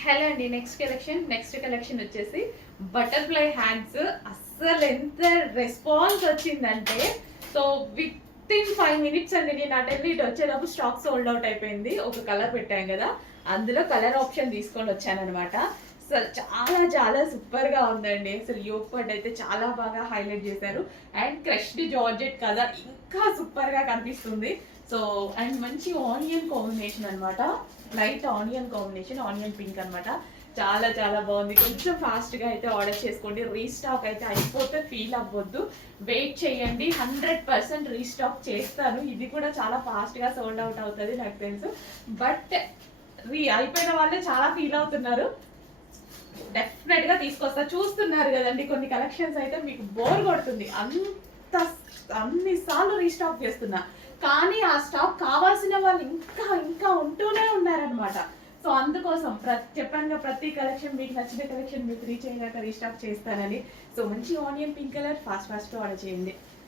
Hello అండి. Next collection వచ్చేసి butterfly hands. అస్సలు ఎంత రెస్పాన్స్ వచ్చిందంటే, సో విత్ ఇన్ 5 minutes అండి. నేను అటెండ్ ఇటు వచ్చేటప్పుడు స్టాక్ సోల్డ్ అవుట్ అయిపోయింది. ఒక కలర్ పెట్టాం కదా, అందులో కలర్ ఆప్షన్ తీసుకొని వచ్చానమాట. అసలు చాలా చాలా సూపర్ గా ఉందండి. అసలు యోగ్ పడ్ అయితే చాలా బాగా హైలైట్ చేశారు. అండ్ క్రష్డ్ జార్జెట్ కదా, ఇంకా సూపర్ గా కనిపిస్తుంది. సో అండ్ మంచి ఆనియన్ కాంబినేషన్ అనమాట. Light onion combination, onion pink అనమాట. చాలా చాలా బాగుంది. కొంచెం ఫాస్ట్గా అయితే ఆర్డర్ చేసుకోండి. రీస్టాక్ అయితే అయిపోతే ఫీల్ అవ్వద్దు, వెయిట్ చేయండి. 100% రీస్టాక్ చేస్తాను. ఇది కూడా చాలా ఫాస్ట్గా సోల్డ్ అవుట్ అవుతుంది నాకు తెలుసు. బట్ అయిపోయిన వాళ్ళే చాలా ఫీల్ అవుతున్నారు. డెఫినెట్గా తీసుకొస్తా. చూస్తున్నారు కదండి, కొన్ని కలెక్షన్స్ అయితే మీకు బోర్ కొడుతుంది. అన్నిసార్లు రీస్టాక్ చేస్తున్నా, కానీ ఆ స్టాక్ కావాల్సిన వాళ్ళు ఇంకా ఇంకా ఉంటూనే ఉన్నారనమాట. సో అందుకోసం చెప్పాను, ప్రతి కలెక్షన్ మీకు నచ్చిన కలెక్షన్ మీకు రీచ్ అయ్యాక రీస్టాక్ చేస్తానని. సో మంచి onion pink colour, fast order చేయండి.